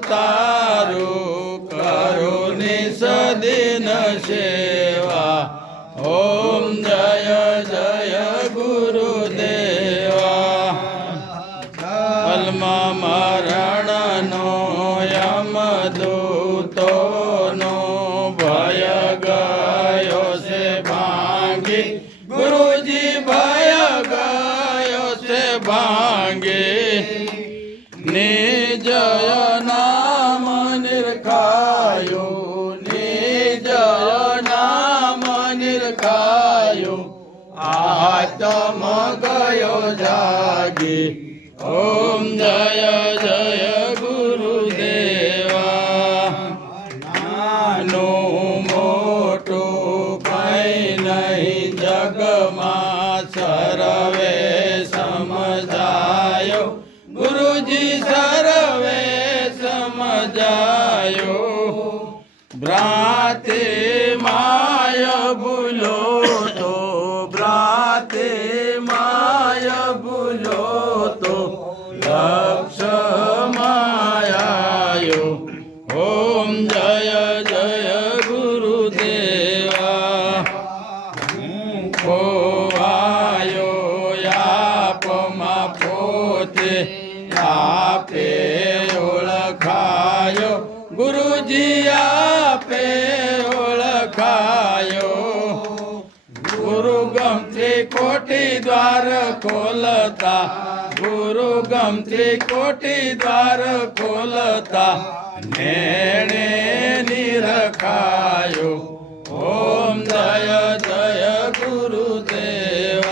તારું કરું નિસદીન સેવા ઓમ જય જય ગુરુદેવા કલમા મરણનો યમદૂતોનો ભય ગયો છે ભાંગી ગુરુજી ભય ગયો છે ભાંગી નિજ નામ નિરખાયું નિજ નામ નિરખાયું આત્મ ગયો જાગી ઓમ જય જય ગુરુદેવા નાનું મોટું કઈ નહીં જગમાં સર્વે સમજાયો ગુરુજી સર્વે સમજાયો ભ્રાતે માય ભૂલો તો ભ્રાતે માય ભૂલો તો લક્ષ માયાયો ઓમ જય જય ગુરુદેવા ખોવાયો યાપમાં પોતે આપે ઓળખાયો ગુરુજી આપે ઓળખાયો ગુરુ ગમથી કોટી દ્વાર ખોલતા ગુરુ ગમથી કોટી દ્વાર ખોલતા નેણે નિરખાયો ઓમ જય જય ગુરુદેવા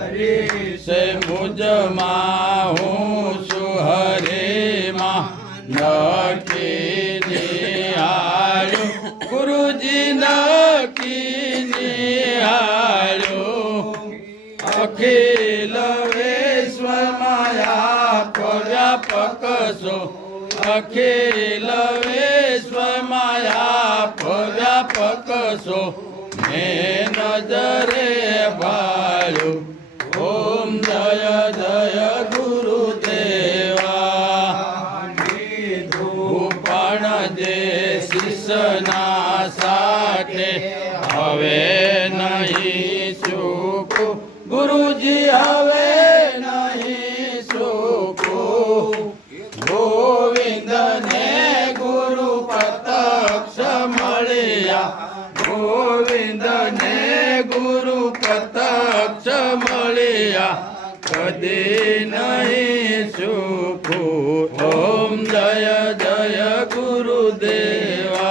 હરિશે મુજમાં હું છું હરેમાં નકી નિહાળ્યો ગુરુજી નકી નિહાળ્યો અખિલ વિશ્વ માયા વ્યાપક છો અખિલ વિશ્વ માયા વ્યાપક છો મેં નજરે ભાળ્યો ઓમ જય જય ગુરુદેવા પણ જે શિષ્યના સાથે હવે નહીં ચૂકું ગુરુજી હવે નહીં ચૂકું ગોવિંદને ગુરુ પ્રત્યક્ષ મળ્યા ગોવિંદને ગુરુ પ્રત્યક્ષ મળ્યા કદી નહીં ચૂકું ઓમ જય જય ગુરુદેવા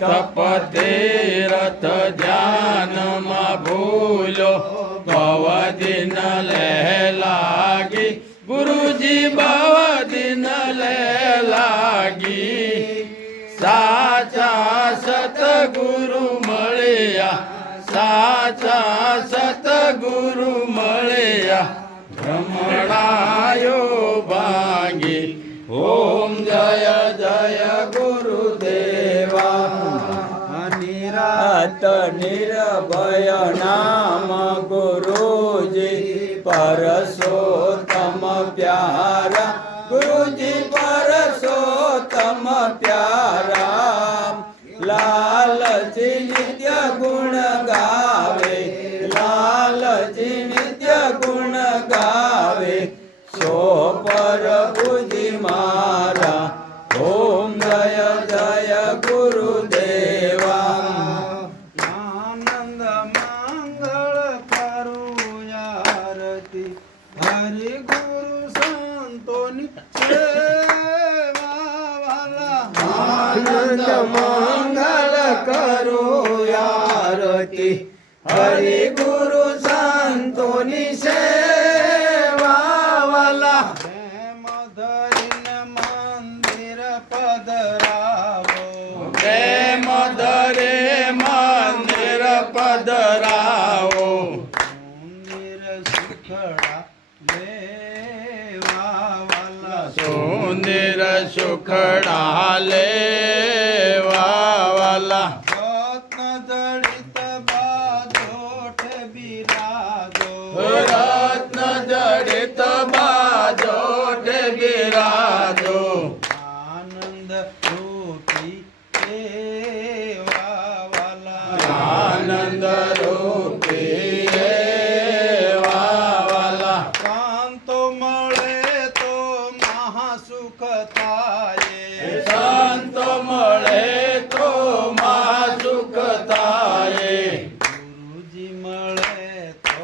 તપ તીરથ ધ્યાનમાં ભૂલો ભવદિન લે લાગી ગુરુજી ભવદિન લે લાગી સાચા સતગુરુ મળ્યા સાચા સતગુરુ મળ્યા ભ્રમણાયો ભાંગી ઓમ જય જય ગુરુદેવા નિરાત નિર્ભય નામ ગુરુજી પરસોત્તમ પ્યારા ગુરુજી પરસોત્તમ પ્યારા લાલજી નિત્ય ગુણ ગાવે લાલજી નિત્ય ગુણ ગાવે સો પર બુદ્ધિ મારા ઓમ જય જય ગુરુદેવા આનંદ મંગળ કરું આરતી હરિ ગુરુ સંતોની સેવા વાલા આનંદ મંગળ કરું આરતી હરિ ગુરુ સંતોની સેવા વાલા પ્રેમ ધરે મંદિર પધરાવો સુંદર સુખડા લેવા વાલા રત્ન જડિત બાજોઠ બિરાજો રત્ન જડિત બાજોઠ બિરાજો સુખ થાય સંતો મળે તો માં સુખ થાય ગુરુજી મળે તો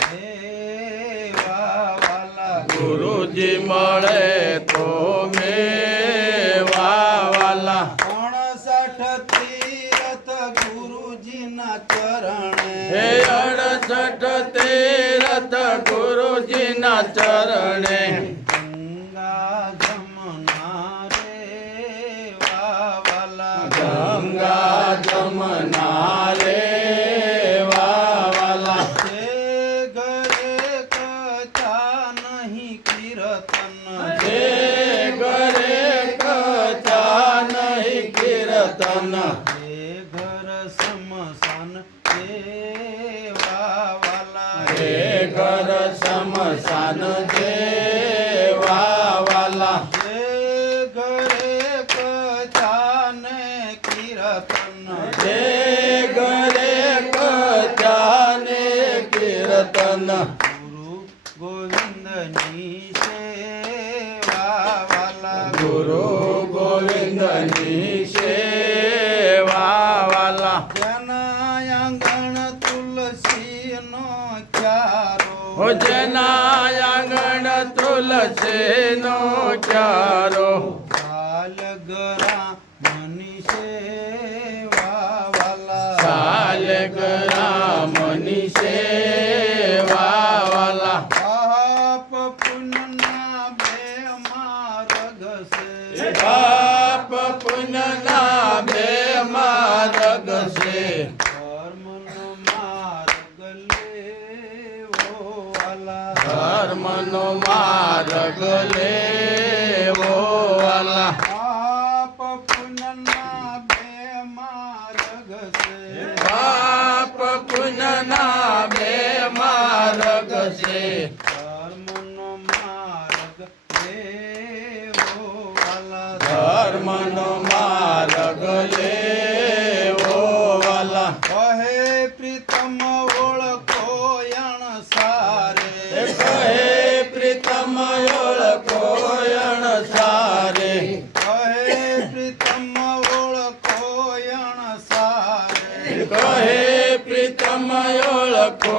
મેવા વાલા ગુરુજી મળે તો મેવા વાલા 68 તીરથ ગુરુજીના ચરણે હે 68 તીરથ ગુરુજીના ચરણે ગંગા જમના રે વાલા ગંગા જમના રે વાલા જે ઘરે કથા નહીં કીર્તન જે ઘરે કથા નહીં કીર્તન એ ઘર સમસાન દેવા વાલા હે ઘર સમસાન દેવા વાલા જે ઘરે કથા ને કીર્તન જે ઘરે કથા ને કીર્તન ગુરુ ગોવિંદની સેવા વાલા ગુરુ ગોવિંદની સેવા વાલા જેના આંગણ તુલસીનો ક્યારો હો જેના આંગણ તુલસીનો ક્યારો સાલગરા મની સેવા વાલા સાલગરા મની સેવા વાલા પાપ પુણ્યના બે માર્ગ છે પાપ પુણ્યના બે માર્ગ છે ધર્મનો માર્ગ લેવો વાલા ધર્મનો માર્ગ લેવો વાલા પાપ પુણ્યના બે માર્ગ છે પાપ પુણ્યના બે માર્ગ છે ધર્મનો માર્ગ લેવો વાલા ધર્મનો માર્ગ લેવો વાલા કહે પ્રીતમ ઓળખો અણસારે કહે પ્રીતમ ઓળખો અણસારે કહે પ્રીતમ ઓળખો અણસારે કહે પ્રીતમ ઓળખો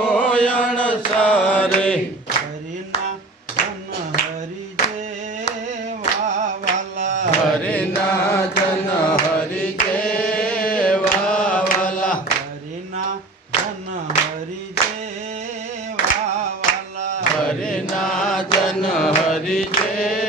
અણસારે હરિના ધન હરિ જેવા વાલા હરિના જન હરિ જેવા વાલા હરિના ધન હરિ જેવા વાલા હરિના જન હરિ જેવા